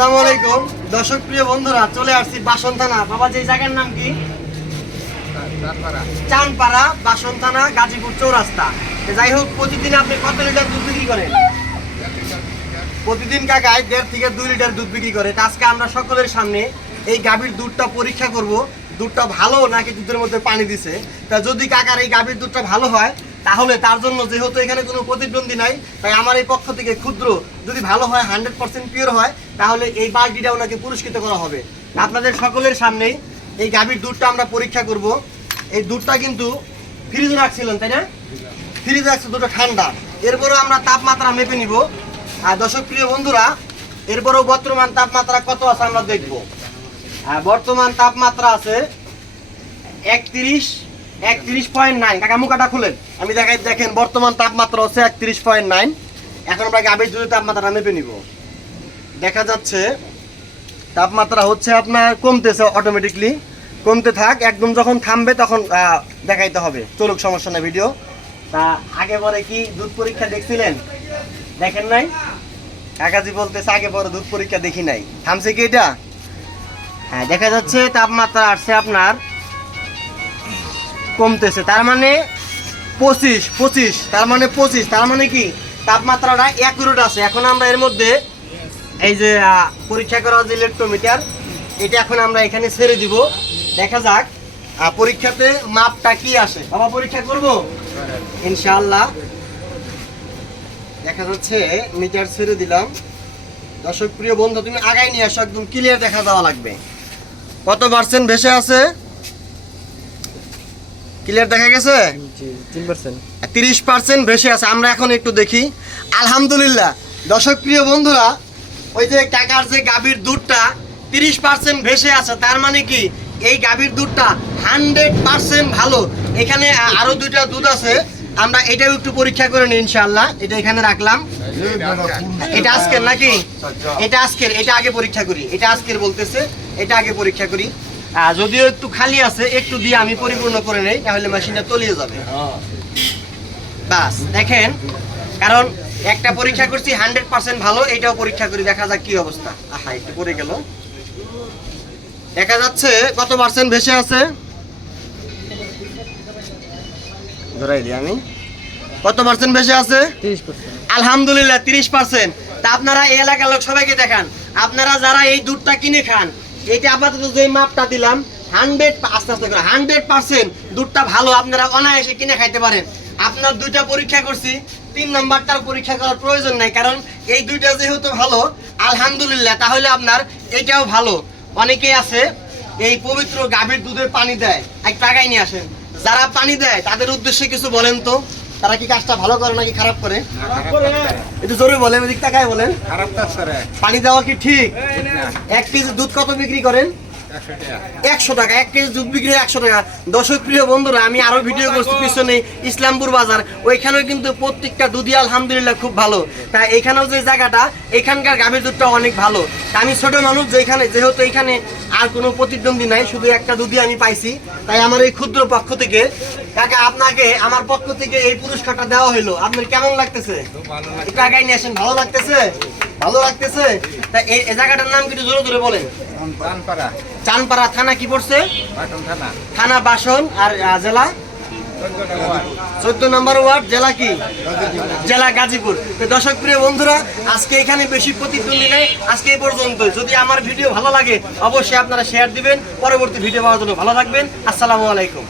আসসালামু আলাইকুম। দর্শক প্রিয় বন্ধুরা চলে আসছি বাসন থানা বাবা যে জায়গার নাম কি? চানপাড়া বাসন থানা গাজীপুর চৌরাস্তা। যাই হোক প্রতিদিন আপনি কত লিটার দুধ বিক্রি করেন? প্রতিদিন কাকায় দেড় থেকে দুই লিটার দুধ বিক্রি করে। আজকে আমরা সকলের সামনে এই গাভীর দুধটা পরীক্ষা করব। দুধটা ভালো নাকি দুধের মধ্যে পানি দিছে? তা যদি কাকার এই গাভীর দুধটা ভালো হয় তাহলে তার জন্য যেহেতু এখানে কোনো প্রতিদ্বন্দ্বী নাই, তাই আমার এই পক্ষ থেকে ক্ষুদ্র, যদি ভালো হয় হান্ড্রেড পার্সেন্ট পিওর হয়, তাহলে এই বালতিটা ওনাকে পুরস্কৃত করা হবে। আপনাদের সকলের সামনেই এই গাভীর দুধটা আমরা পরীক্ষা করব। এই দুধটা কিন্তু ফ্রিজে রাখছিলেন, তাই না? ফ্রিজে রাখছে দুটো ঠান্ডা। এরপরও আমরা তাপমাত্রা মেপে নিব। আর দর্শক প্রিয় বন্ধুরা, এরপরও বর্তমান তাপমাত্রা কত আছে আমরা দেখব। বর্তমান তাপমাত্রা আছে একত্রিশ একত্রিশ পয়েন্ট নাইন। কাকা, মুখাটা খুলেন। আমি দেখাই, দেখেন, বর্তমান তাপমাত্রা হচ্ছে একত্রিশ পয়েন্ট নাইন। এখন আমরা গাভীর দুধের তাপমাত্রা মেপে নিব। দেখা যাচ্ছে তাপমাত্রা হচ্ছে আপনার কমতেছে অটোমেটিকলি কমতে থাক, একদম যখন থামবে তখন দেখাইতে হবে। চলুক, সমস্যা না ভিডিও তা আগে পরে কি দুধ পরীক্ষা দেখছিলেন? দেখেন নাই? কাকাজি বলতেছে, আগে পরে দুধ পরীক্ষা দেখি নাই। থামছে কি এটা? হ্যাঁ দেখা যাচ্ছে তাপমাত্রা আসছে আপনার কমতেছে। তার মানে পঁচিশ পঁচিশ, তার মানে পঁচিশ, তার মানে কি? তাপমাত্রাটা অ্যাকুরেট আছে। এখন আমরা এর মধ্যে এই যে পরীক্ষা করা যে ইলেকট্রোমিটার এটা এখন আমরা এখানে ছেড়ে দিব। দেখা যাক পরীক্ষাতে মাপটা কি আসে। বাবা, পরীক্ষা করব? ইনশাআল্লাহ। দেখা যাচ্ছে, মিটার ছেড়ে দিলাম। দর্শক, প্রিয় বন্ধু, তুমি আগাই নিয়ে আসো, একদম ক্লিয়ার দেখা দেওয়া লাগবে। কত পার্সেন্ট ভেসে আছে? ক্লিয়ার দেখা গেছে? তিরিশ পার্সেন্ট ভেসে আছে আমরা এখন একটু দেখি। আলহামদুলিল্লাহ দর্শক প্রিয় বন্ধুরা ওই যে কাকার যে গাভীর দুধটা তিরিশ পার্সেন্ট ভেসে আছে তার মানে কি এই গাভীর দুধটা হান্ড্রেড পার্সেন্ট ভালো। এখানে আরও দুইটা দুধ আছে আমরা এটাও একটু পরীক্ষা করে নিই ইনশাআল্লাহ এটা এখানে রাখলাম। এটা আজকের নাকি? এটা আজকের এটা আগে পরীক্ষা করি এটা আজকের বলতেছে এটা আগে পরীক্ষা করি। যদিও একটু খালি আছে একটু দিয়ে আমি পরিপূর্ণ করে নেই তাহলে মেশিনটা তলিয়ে যাবে। বাস দেখেন কারণ একটা পরীক্ষা করছি হান্ড্রেড পার্সেন্ট ভালো এটাও পরীক্ষা করি দেখা যাক কি অবস্থা। আহা একটু পড়ে গেল। দেখা যাচ্ছে কত পার্সেন্ট ভেসে আছে? ধরাই দিই আমি। কত পার্সেন্ট ভেসে আছে? আলহামদুলিল্লাহ তিরিশ পার্সেন্ট। তা আপনারা এই এলাকার লোক সবাইকে দেখান। আপনারা যারা এই দুধটা কিনে খান এইটা আপাতত যে মাপটা দিলাম হান্ড্রেড আস্তে আস্তে করে হান্ড্রেড পার্সেন্ট দুধটা ভালো, আপনারা অনায়াসে কিনে খাইতে পারেন। আপনার দুইটা পরীক্ষা করছি, তিন নাম্বারটার পরীক্ষা করার প্রয়োজন নাই, কারণ এই দুইটা যেহেতু ভালো, আলহামদুলিল্লাহ, তাহলে আপনার এটাও ভালো। অনেকেই আছে, এই পবিত্র গাভীর দুধের পানি দেয় এক টাকায় নিয়ে আসেন। যারা পানি দেয়, তাদের উদ্দেশ্যে কিছু বলেন তো। তারা কি কাজটা ভালো করে নাকি খারাপ করে? একটু জোরে বলেন ওদিক টাকায় বলেন। খারাপ কাজ করে। পানি দেওয়া কি ঠিক? এক কেজি দুধ কত বিক্রি করেন? একশো টাকা। এক কেজি দুধ বিক্রি একশো টাকা। দর্শক প্রিয় বন্ধুরা আমি আরও ভিডিও করছি পিছনে ইসলামপুর বাজার। ওইখানেও কিন্তু প্রত্যেকটা দুধই আলহামদুলিল্লাহ খুব ভালো। তা এখানেও যে জায়গাটা এখানকার গাভীর দুধটা অনেক ভালো। আমি ছোট মানুষ যেখানে যেহেতু এখানে আর কোনো প্রতিদ্বন্দ্বী নাই শুধু একটা দুধই আমি পাইছি। তাই আমার এই ক্ষুদ্র পক্ষ থেকে কাকা আপনাকে আমার পক্ষ থেকে এই পুরস্কারটা দেওয়া হলো আপনার কেমন লাগতেছে? কাকাই নিয়ে আসেন ভালো লাগতেছে? ভালো লাগতেছে? তা এই জায়গাটার নাম কিন্তু জোরে জোরে বলেন? চানপাড়া। চানপাড়া থানা কি পড়ছে? থানা। থানা বাসন আর জেলা? চোদ্দ নম্বর ওয়ার্ড জেলা কি? জেলা গাজীপুর। দর্শক প্রিয় বন্ধুরা, আজকে এখানে বেশি প্রতিদ্বন্দ্বী নেই। আজকে এই পর্যন্ত যদি আমার ভিডিও ভালো লাগে, অবশ্যই আপনারা শেয়ার দিবেন। পরবর্তী ভিডিও পাওয়ার জন্য ভালো থাকবেন। আসসালামু আলাইকুম।